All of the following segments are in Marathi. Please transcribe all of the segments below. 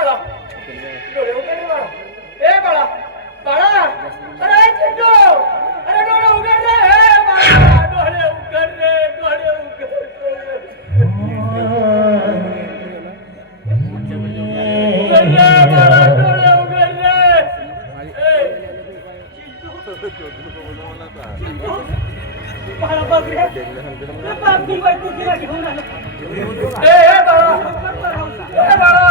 बाळा डोळे उघड रे बाळा. ए बाळा बाळा अरे चिंटू अरे डोळे उघड रे. हे बाळा डोळे उघड रे डोळे उघड बाळा डोळे उघड रे. बाळा बघ रे बाबी बाई तुझीला घेऊन आलो. ए बाळा ए बाळा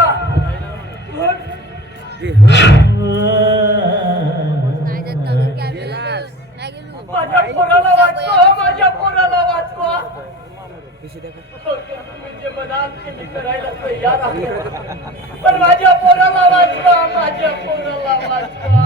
माझ्या पोराला वाचवा माझ्या पोराला वाचवा. तुम्ही जे म्हणाल ते मी करायला तयार आहे पण माझ्या पोराला वाचवा माझ्या पोराला वाचवा.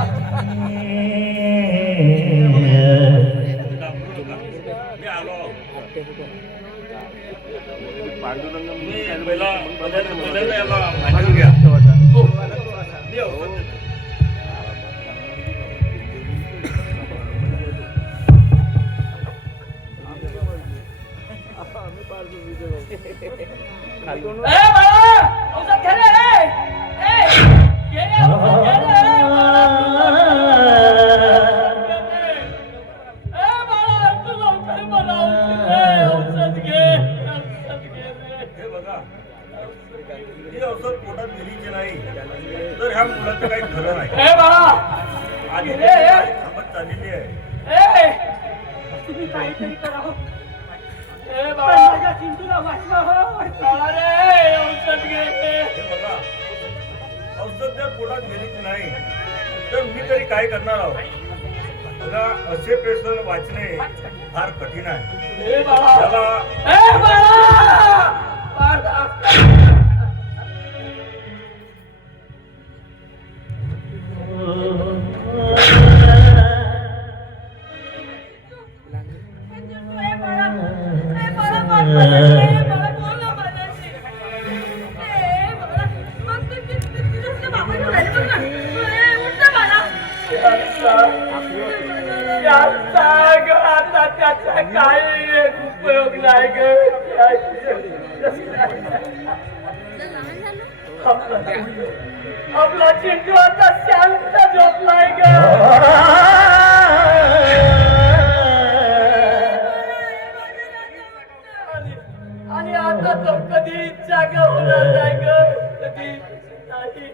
तुम्ही काहीतरी करावं. माझ्या चिंटूला वाचवा. औषध जर पोटात गेलीच नाही तर मी तरी काय करणार आहोत. बघा असे पेशंट वाचणे फार कठीण आहे. आता त्याचा काही उपयोग नाही ग. आपला चिंटू आता शांत झोपलाय ग. आणि आता तो कधी जागा होणार नाही ग. कधी नाही.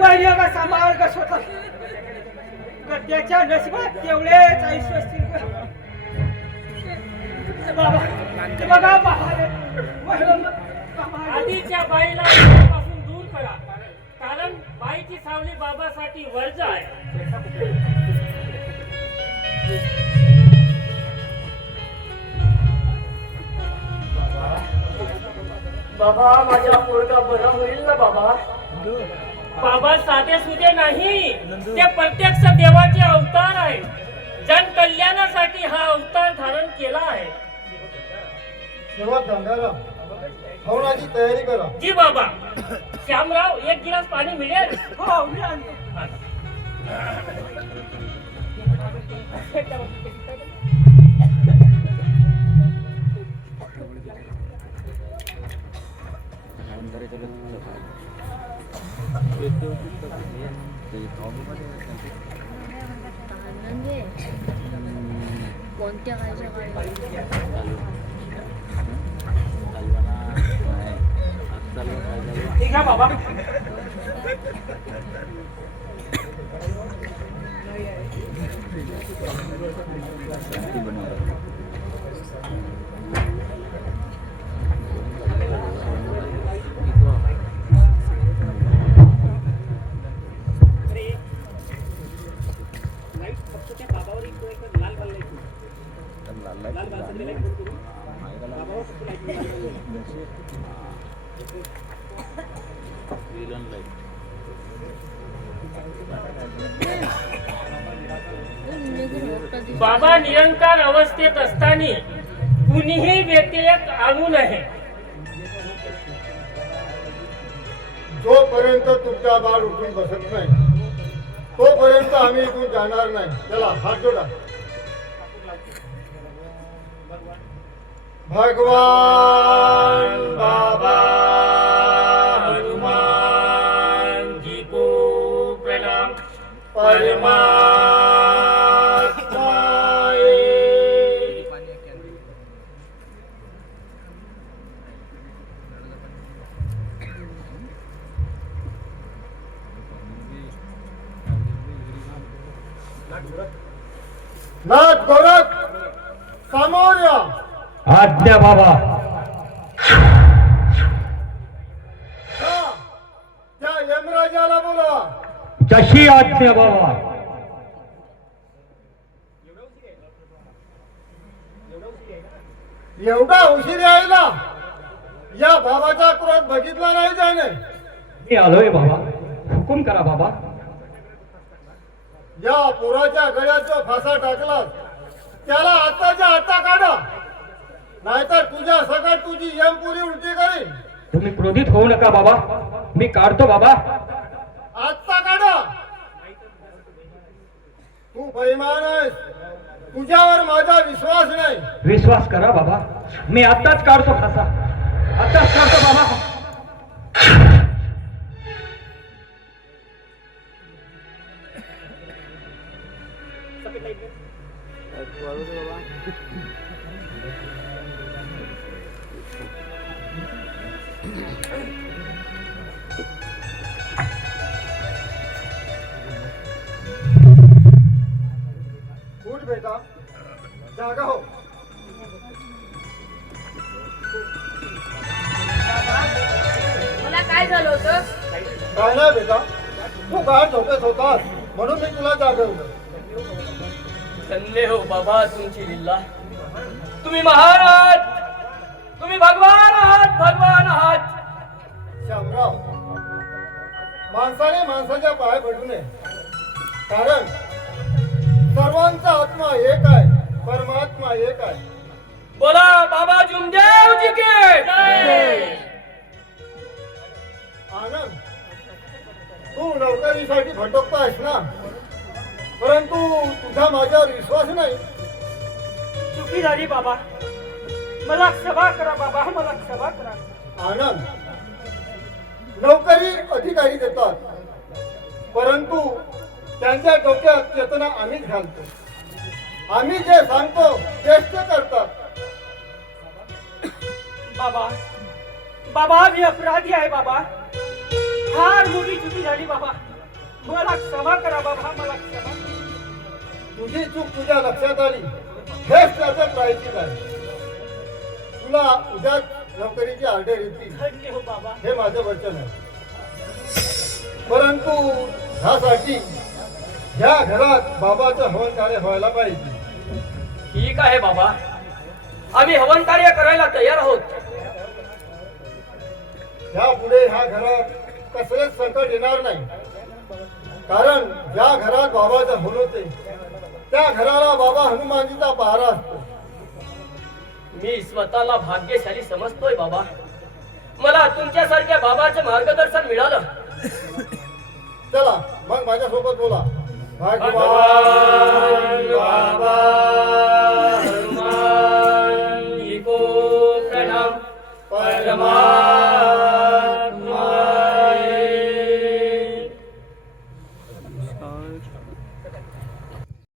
वहिनी का सांभाळ का स्वतः त्याच्या नशिबात तेवढेच आयुष्य असतील. बाबा बघा आधीच्या बाईला पासून दूर करा कारण बाईची सावली बाबासाठी वर्ज आहे. बाबा माझ्या पोरगा बरा होईल ना बाबा. बाबा साधे सुधे नाही ते प्रत्यक्ष देवाचे अवतार आहे. जन कल्याणासाठी हा अवतार धारण केला आहे. तेव्हा गंगाराम हवनाची तयारी करा. जी बाबा. श्यामराव एक गिलास पाणी मिळेल. हो मी आणतो. कोणत्या ठीक आहे बाबा. बाबा निरंकार अवस्थेत असताना कुणीही व्यतिरेक आणू नये. जोपर्यंत तुमचा बाळ उठून बसत नाही तोपर्यंत आम्ही इथून जाणार नाही. चला हात जोडा. भगवान बाबा हनुमान जी को प्रणाम. परमात्माए. नाथ गोरख समोर या. आज्ञा बाबा. हा, त्या यमराजाला बोला. जशी आज्ञा बाबा. एवढा उशीर यायला या बाबाचा क्रोध बघितला नाही त्याने. मी आलोय बाबा. हुकुम करा बाबा. या पोराच्या गळ्यात जो फासा टाकला त्याला आताच्या आता काढा, नाहीतर तुझ्या सकट तुझी यमपुरी उलटी करीन. तुम्ही क्रोधित होऊ नका बाबा. मी काढतो बाबा. आत्ता काढा. तू बेईमान आहेस. तुझ्यावर माझा विश्वास नाही. विश्वास करा बाबा. मी आत्ताच काढतो फासा. आत्ताच काढतो बाबा. उठ बेटा, जागा हो. मला काय झालं होतं? काय नाही बेटा, तू काय झोपेत होतास म्हणून मी तुला जागवलं. धन्य हो बाबा तुमची लीला. तुम्ही महान आहात. तुम्ही भगवान आहात. भगवान आहात. शामराव, माणसाने माणसाच्या पाय पडू नये. कारण सर्वांचा आत्मा एक आहे, परमात्मा एक आहे. बोला बाबा जुमदेव जी के जय. आनंद, तू नोकरीसाठी भटकतायस ना, परंतु तुझा माझ्यावर विश्वास नाही. चुकी झाली बाबा. मला क्षमा करा बाबा. मला क्षमा करा. आनंद, नोकरी अधिकारी देतात, परंतु त्यांच्या डोक्यात चेतना आम्हीच घालतो. आम्ही जे सांगतो तेच ते करतात. बाबा बाबा मी अपराधी आहे बाबा. फार मोठी चुकी झाली बाबा. मला क्षमा करा बाबा. मला क्षमा करा. तुझी चूक तुझ्या लक्षात आली हेच त्याचं प्रायश्चित आहे. तुला उद्या नोकरीची ऑर्डर येतील धन्य हो बाबा. हे माझं वचन आहे. परंतु ह्यासाठी ह्या घरात बाबाचं हवन कार्य व्हायला पाहिजे. ठीक आहे बाबा, आम्ही हवन कार्य करायला तयार आहोत. ह्या पुढे ह्या घरात कसलेच संकट येणार नाही. कारण ज्या घरात बाबाचं हवन होते त्या घराला बाबा हनुमानजीचा पहारा असतो. मी स्वतःला भाग्यशाली समजतोय बाबा. मला तुमच्यासारख्या बाबाचं मार्गदर्शन मिळालं. चला मग माझ्यासोबत बोला. भगवान बाबा